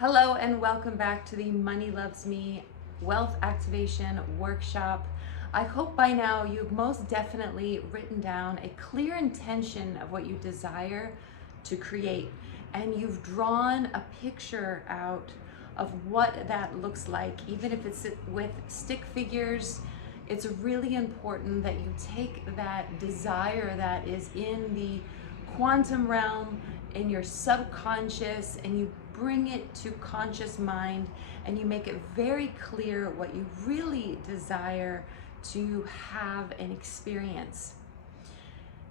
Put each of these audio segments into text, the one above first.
Hello and welcome back to the Money Loves Me Wealth Activation Workshop. I hope by now you've most definitely written down a clear intention of what you desire to create, and you've drawn a picture out of what that looks like. Even if it's with stick figures, it's really important that you take that desire that is in the quantum realm, in your subconscious, and you bring it to conscious mind, and you make it very clear what you really desire to have and experience.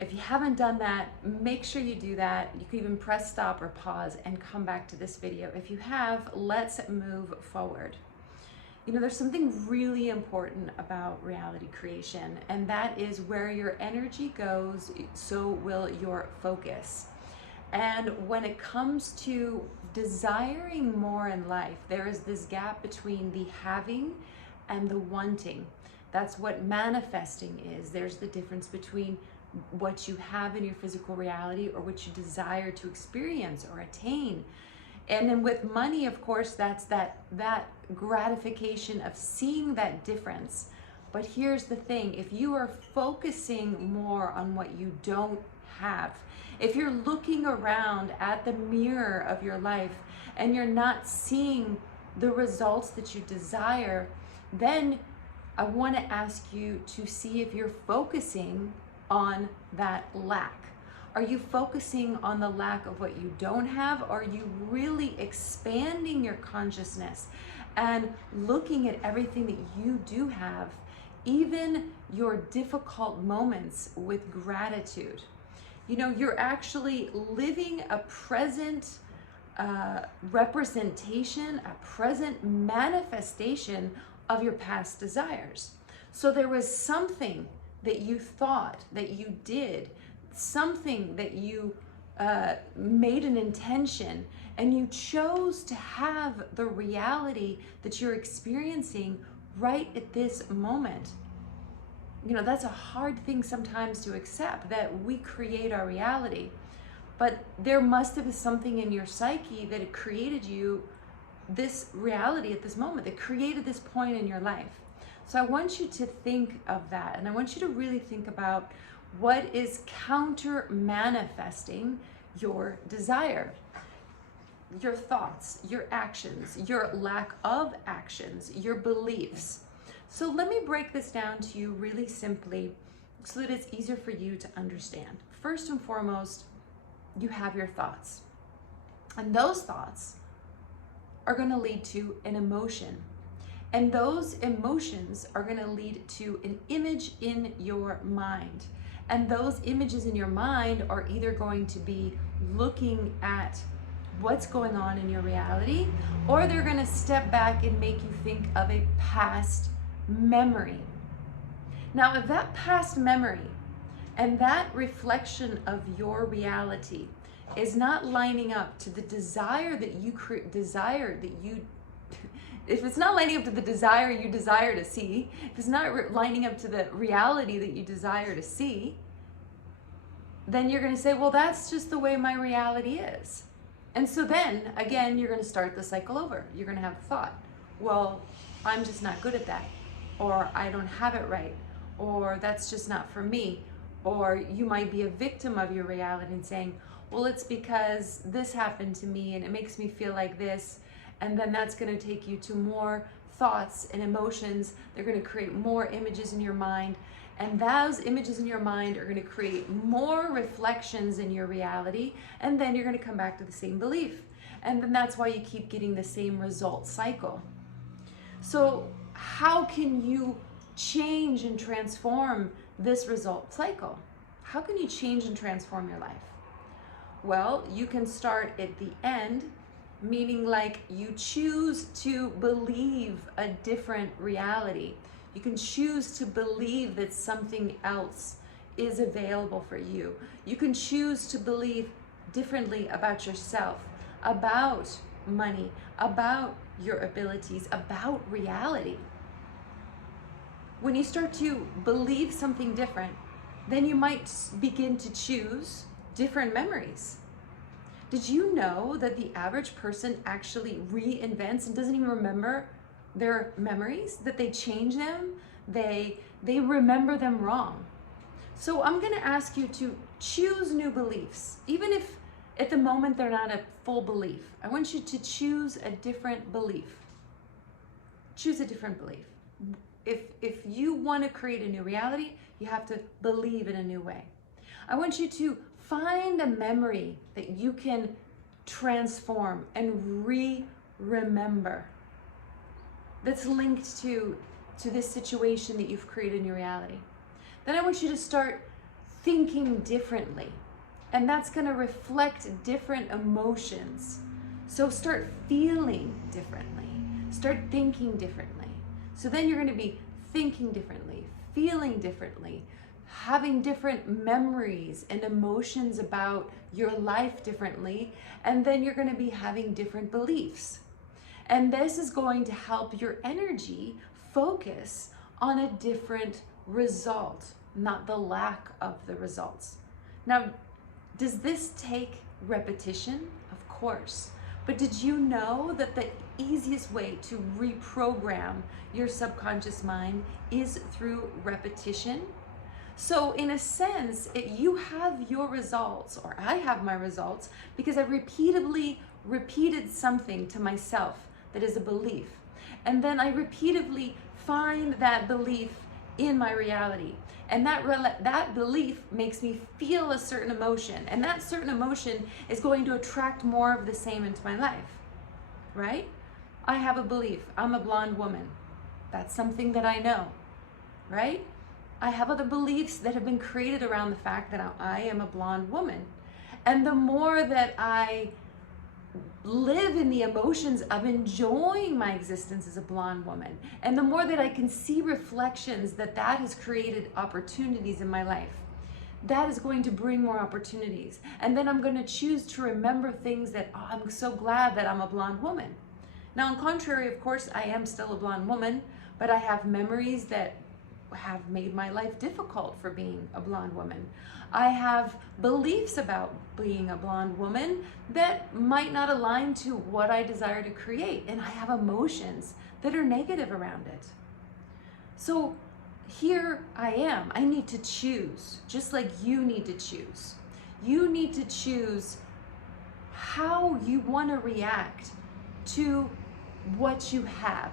If you haven't done that, make sure you do that. You can even press stop or pause and come back to this video. If you have, let's move forward. You know, there's something really important about reality creation, and that is where your energy goes, so will your focus. And when it comes to desiring more in life, there is this gap between the having and the wanting. That's what manifesting is. There's the difference between what you have in your physical reality or what you desire to experience or attain. And then with money, of course, that's that gratification of seeing that difference. But here's the thing, if you are focusing more on what you don't have, if you're looking around at the mirror of your life and you're not seeing the results that you desire, then I want to ask you to see if you're focusing on that lack. Are you focusing on the lack of what you don't have? Or are you really expanding your consciousness and looking at everything that you do have, even your difficult moments, with gratitude? You know, you're actually living a present representation, a present manifestation of your past desires. So there was something that you thought, that you did, something that you made an intention, and you chose to have the reality that you're experiencing right at this moment. You know, that's a hard thing sometimes to accept, that we create our reality. But there must have been something in your psyche that it created you this reality at this moment, that created this point in your life. So I want you to think of that, and I want you to really think about what is counter manifesting your desire, your thoughts, your actions, your lack of actions, your beliefs. So let me break this down to you really simply so that it's easier for you to understand. First and foremost, you have your thoughts. And those thoughts are going to lead to an emotion. And those emotions are going to lead to an image in your mind. And those images in your mind are either going to be looking at what's going on in your reality, or they're going to step back and make you think of a past memory. Now, if that past memory and that reflection of your reality is not lining up to the desire that you if it's not lining up to the desire you desire to see, if it's not lining up to the reality that you desire to see, then you're going to say, well, that's just the way my reality is. And so then, again, you're going to start the cycle over. You're going to have the thought, well, I'm just not good at that, or I don't have it right, or that's just not for me. Or you might be a victim of your reality and saying, well, it's because this happened to me and it makes me feel like this. And then that's going to take you to more thoughts and emotions. They're going to create more images in your mind. And those images in your mind are going to create more reflections in your reality. And then you're going to come back to the same belief. And then that's why you keep getting the same result cycle. So how can you change and transform this result cycle? How can you change and transform your life? Well, you can start at the end, meaning like you choose to believe a different reality. You can choose to believe that something else is available for you. You can choose to believe differently about yourself, about money, about your abilities, about reality. When you start to believe something different, then you might begin to choose different memories. Did you know that the average person actually reinvents and doesn't even remember their memories, that they change them, they remember them wrong? So I'm going to ask you to choose new beliefs, even if at the moment they're not a full belief. I want you to choose a different belief. Choose a different belief. If you want to create a new reality, you have to believe in a new way. I want you to find a memory that you can transform and remember that's linked to this situation that you've created in your reality. Then I want you to start thinking differently, and that's going to reflect different emotions. So start feeling differently, start thinking differently. So then you're going to be thinking differently, feeling differently, having different memories and emotions about your life differently, and then you're going to be having different beliefs. And this is going to help your energy focus on a different result, not the lack of the results. Now, does this take repetition? Of course. But did you know that the easiest way to reprogram your subconscious mind is through repetition? So in a sense, you have your results, or I have my results, because I repeatedly repeated something to myself that is a belief. And then I repeatedly find that belief in my reality. And that belief makes me feel a certain emotion. And that certain emotion is going to attract more of the same into my life, right? I have a belief, I'm a blonde woman. That's something that I know, right? I have other beliefs that have been created around the fact that I am a blonde woman. And the more that I live in the emotions of enjoying my existence as a blonde woman, and the more that I can see reflections that has created opportunities in my life, that is going to bring more opportunities. And then I'm going to choose to remember things that, oh, I'm so glad that I'm a blonde woman. Now, on contrary, of course, I am still a blonde woman, but I have memories that have made my life difficult for being a blonde woman. I have beliefs about being a blonde woman that might not align to what I desire to create, and I have emotions that are negative around it. So here I am. I need to choose, just like you need to choose. You need to choose how you want to react to what you have.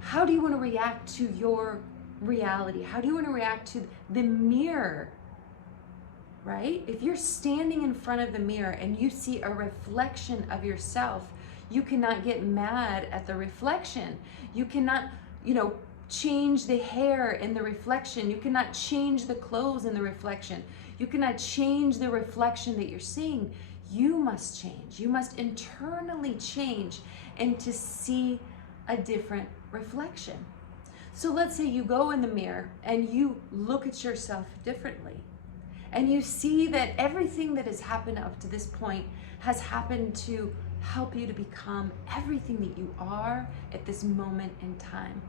How do you want to react to your reality? How do you want to react to the mirror, right? If you're standing in front of the mirror and you see a reflection of yourself, you cannot get mad at the reflection. You cannot, change the hair in the reflection. You cannot change the clothes in the reflection. You cannot change the reflection that you're seeing. You must change. You must internally change and to see a different reflection. So let's say you go in the mirror and you look at yourself differently, and you see that everything that has happened up to this point has happened to help you to become everything that you are at this moment in time,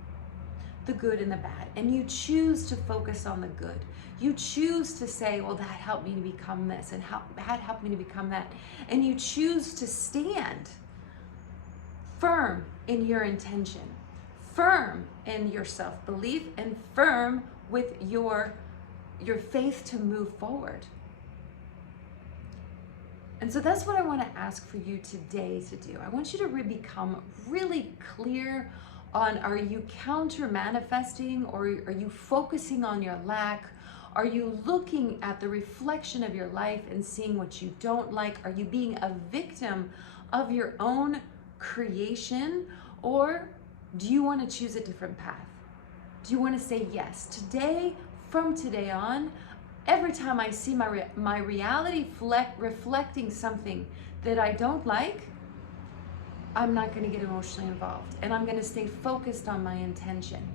the good and the bad. And you choose to focus on the good. You choose to say, well, that helped me to become this, and that helped me to become that. And you choose to stand firm in your intention, firm in your self-belief, and firm with your faith to move forward. And so that's what I want to ask for you today to do. I want you to become really clear on, are you counter manifesting, or are you focusing on your lack? Are you looking at the reflection of your life and seeing what you don't like? Are you being a victim of your own creation, or do you want to choose a different path? Do you want to say yes? Today, from today on, every time I see my reality reflecting something that I don't like, I'm not going to get emotionally involved, and I'm going to stay focused on my intention.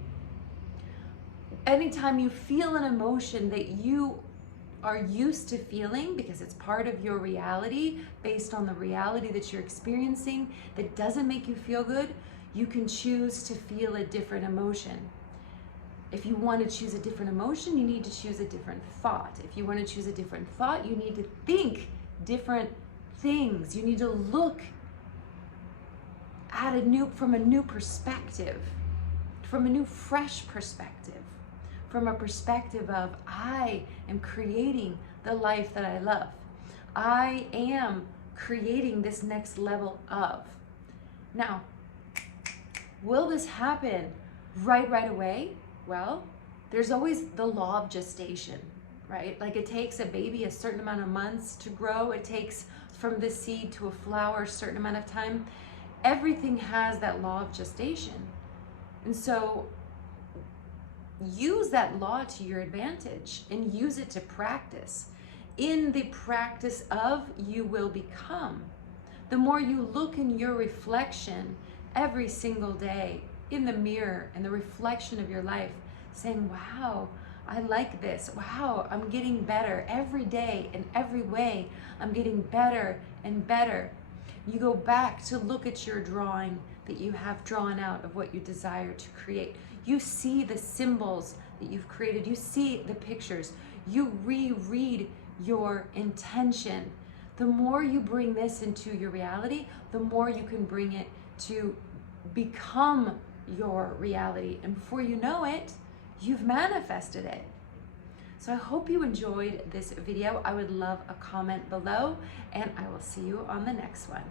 Anytime you feel an emotion that you are used to feeling because it's part of your reality, based on the reality that you're experiencing, that doesn't make you feel good, you can choose to feel a different emotion. If you want to choose a different emotion, you need to choose a different thought. If you want to choose a different thought, you need to think different things. You need to look at from a new perspective, from a new, fresh perspective, from a perspective of, I am creating the life that I love. I am creating this next level of. Now, will this happen right away? Well, there's always the law of gestation, right? Like it takes a baby a certain amount of months to grow. It takes from the seed to a flower a certain amount of time. Everything has that law of gestation. And so use that law to your advantage and use it to practice. In the practice of, you will become. The more you look in your reflection every single day in the mirror and the reflection of your life, saying, wow, I like this. Wow, I'm getting better every day in every way. I'm getting better and better. You go back to look at your drawing that you have drawn out of what you desire to create. You see the symbols that you've created. You see the pictures. You reread your intention. The more you bring this into your reality, the more you can bring it to become your reality. And before you know it, you've manifested it. So I hope you enjoyed this video. I would love a comment below, and I will see you on the next one.